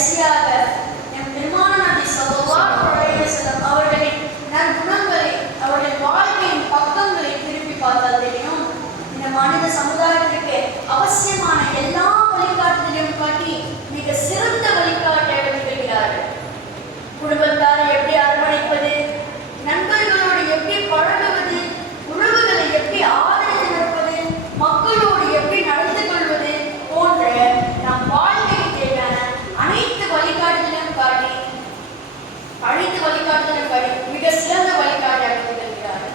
கடைசியாக எம் பெருமான நபி ஸல்லல்லாஹு அலைஹி வஸல்லம் அவர்களின் நற்குணங்களை, அவருடைய வாழ்க்கையின் பக்கங்களை திருப்பி பார்த்தால் தெரியும், இந்த மனித சமுதாயத்திற்கு அவசியமான எல்லா வழிகாட்டுதலையும் காட்டி மிக சிறந்த வழிகாட்டியாக திகழ்கிறார்கள். குடும்பத்தாரை எப்படி அரவணைப்பது, நண்பர்களோடு எப்படி பழகுவது, உறவுகளை எப்படி ஆதரித்து நடப்பது, மக்களோடு எப்படி நடந்து கொள்வது போன்ற நம் வாழ்க்கைக்கு தேவையான அனைத்து வழிகாட்டுதலையும் காட்டி மிக சிறந்த வழிகாட்டியாக திகழ்கிறார்கள்.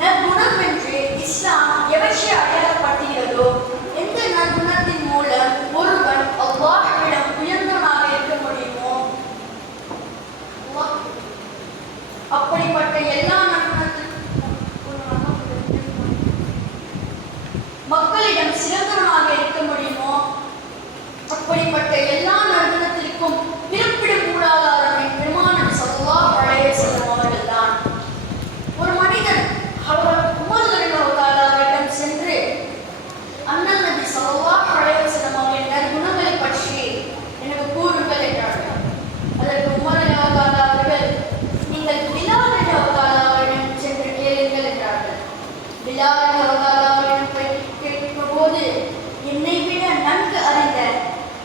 நற்குணம் என்று இஸ்லாம் எவற்றை அடையாளப்படுத்துகிறதோ, எந்த நற்குணத்தின் மூலம் ஒருவன் அல்லாஹ்விடம் உயர்ந்தவனாக இருக்க முடியுமோ அப்படிப்பட்ட எல்லா மக்களிடம் சிறந்தவனாக இருக்க முடியுமோ அப்படிப்பட்ட எல்லா நற்குணத்திற்கும் பிறப்பிடும் மூலாதாரம் என் பெருமான நபி ஸல்லல்லாஹு அலைஹி வஸல்லம் அவர்கள் தான். ஒரு மனிதன் உமர் ரலியல்லாஹு தஆலா அவரிடம் சென்று அண்ணல் நபி ஸல்லல்லாஹு அலைஹி வஸல்லம் அவர்களின் நற்குணங்களை பற்றி எனக்கு கூறுங்கள் என்றார்கள். அதற்கு உமர் ரலியல்லாஹு தஆலா அவர்கள், நீங்கள் பிலால் ரலியல்லாஹு தஆலா அவரிடம் சென்று கேளுங்கள் என்றார்கள். பிலால் ரலியல்லாஹு தஆலா அவரிடம் கேட்கும் போது, என்னை விட நன்கு அறிந்த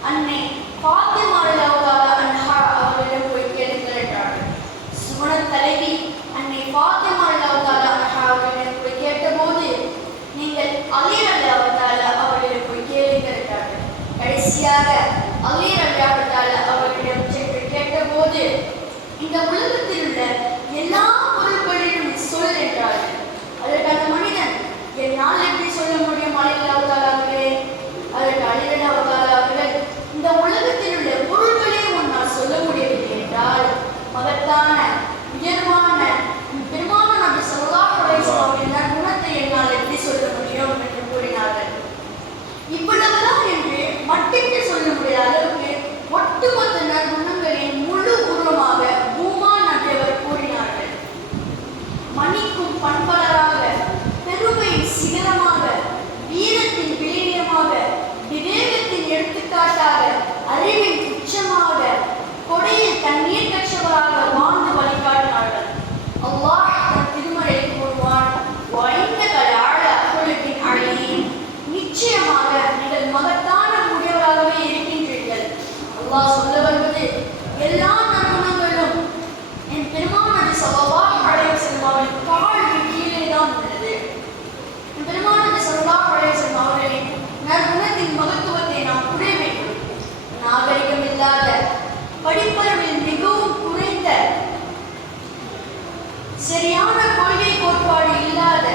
அன்னை ஃபாத்திமா ரலியல்லாஹு தஆலா அன்ஹா அவர்களிடம் போய் கேளுங்கள் என்றார்கள். சுகுணத் தலைவி அன்னை ஃபாத்திமா ரலியல்லாஹு தஆலா அன்ஹா அவர்களிடம் போய் கேட்டபோது, நீங்கள் அலி ரலியல்லாஹு தஆலா அவர்களிடம் போய் கேளுங்கள் என்றார்கள். கடைசியாக அலி ரலியல்லாஹு தஆலா அவர்களிடம் சென்று கேட்டபோது, இந்த உலகத்தில் உள்ள எல்லா பொருட்களிலும் சொல் என்றார்கள். அதற்கு அந்த மனிதன், என்னால் எப்படி சொல்ல முடியும் அலி ரலியல்லாஹு தஆலா அவர்களே? அதற்கு அலி ரலியல்லாஹு தஆலா அவர்கள், இந்த உலகத்தில் உள்ள பொருட்களே உன்னால் சொல்ல முடியவில்லை என்றால், மகத்தான உயர்வான பெருமான நபி ஸல்லல்லாஹு அலைஹி வஸல்லம் நற்குணத்தை என்னால் எப்படி சொல்ல முடியும் என்று கூறினார்கள். இவ்வளவுதான் என்று மட்டிட்டு சொல்ல முடியாத அளவுக்கு ஒட்டுமொத்த நற்குணங்களின் முழு உருவமாக பூமா நபி அவர் கூறினார்கள். மணிக்கும் பண்பலராக, பெருமையின் சிகரமாக, வீரத்தின் விளையமாக, விவேகத்தின் எடுத்துக்காட்டாக, அறிவின் உச்சமாக, கொடையில் தண்ணீர் கற்றவராக வாழ்ந்து வழிகாட்டினார்கள். அல்லாஹ் தன் திருமறையில் கூறுவான், நிச்சயமாக நீங்கள் மகத்தான முடியவராகவே இருக்கின்றீர்கள். அல்லாஹ் சொல்ல வருவது, எல்லா நற்குணங்களும் என் பெருமான நபி ஸல்லல்லாஹு அலைஹி வஸல்லம் அவர்களின் காலுக்கு கீழே தான் உள்ளது. என் பெருமான நபி ஸல்லல்லாஹு அலைஹி வஸல்லம் அவர்களின் நற்குணத்தின் மகத்துவத்தை நாம் புரிய வேண்டும். நாகரிகம் இல்லாத, படிப்பறிவில் மிகவும் குறைந்த, சரியான கொள்கை கோட்பாடு இல்லாத,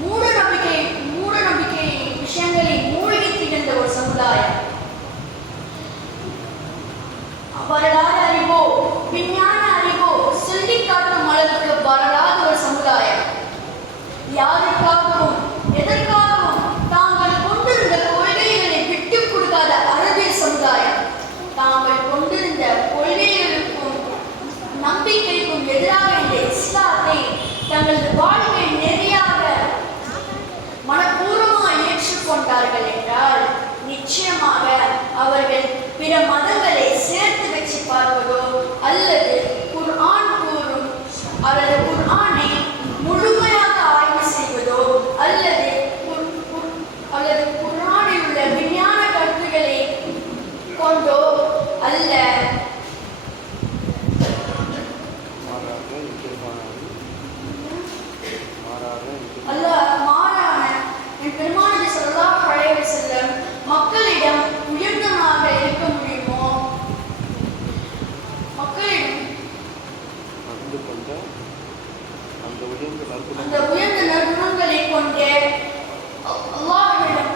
மூட நம்பிக்கை விஷயங்களில் மூழ்கி திகழ்ந்த ஒரு சமுதாயம். வரலாறு அறிவோ விஞ்ஞான அறிவோ சொல்லி காட்டும் அளவுக்கு வரலாத ஒரு சமுதாயம். யாருக்காகவும் எதற்காகவும் தாங்கள் கொண்டிருந்த கொள்கைகளை விட்டுக் கொடுக்காத அறிவியல் சமுதாயம். தாங்கள் கொண்டிருந்த கொள்கைகளுக்கும் நம்பிக்கைக்கும் எதிராக இந்த இஸ்லாத்தை தங்களது வாழ்க்கை நெறியாக மனப்பூர்வமாக ஏற்றுக்கொண்டார்கள் என்றால், நிச்சயமாக அவர்கள் பிற மதங்களை சேர்த்து வச்சு பார்ப்பதோ அல்லது குர்ஆன் கூறும் அல்லது குர்ஆனை முழுமையாக ஆய்வு செய்வதோ அல்லது குர்ஆனில் உள்ள விஞ்ஞான கருத்துக்களை கொண்டோ அல்ல, மாறான என் பெருமான நபி ஸல்லல்லாஹு அலைஹி வஸல்லம் மக்களிடம் உயர்ந்தவனாக இருக்க முடியுமோ, மக்களிடம் அந்த உயர்ந்த நற்குணங்களை கொண்டு அல்லாஹ்விடம்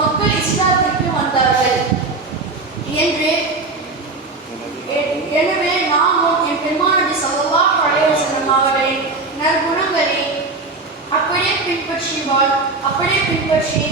மக்கள் இஸ்லாத்திற்கு வந்தார்கள் என்று. எனவே நாமும் என் பெருமான நபி ஸல்லல்லாஹு அலைஹி வஸல்லம் அவர்களின் நற்குணங்களை அப்படியே பின்பற்றி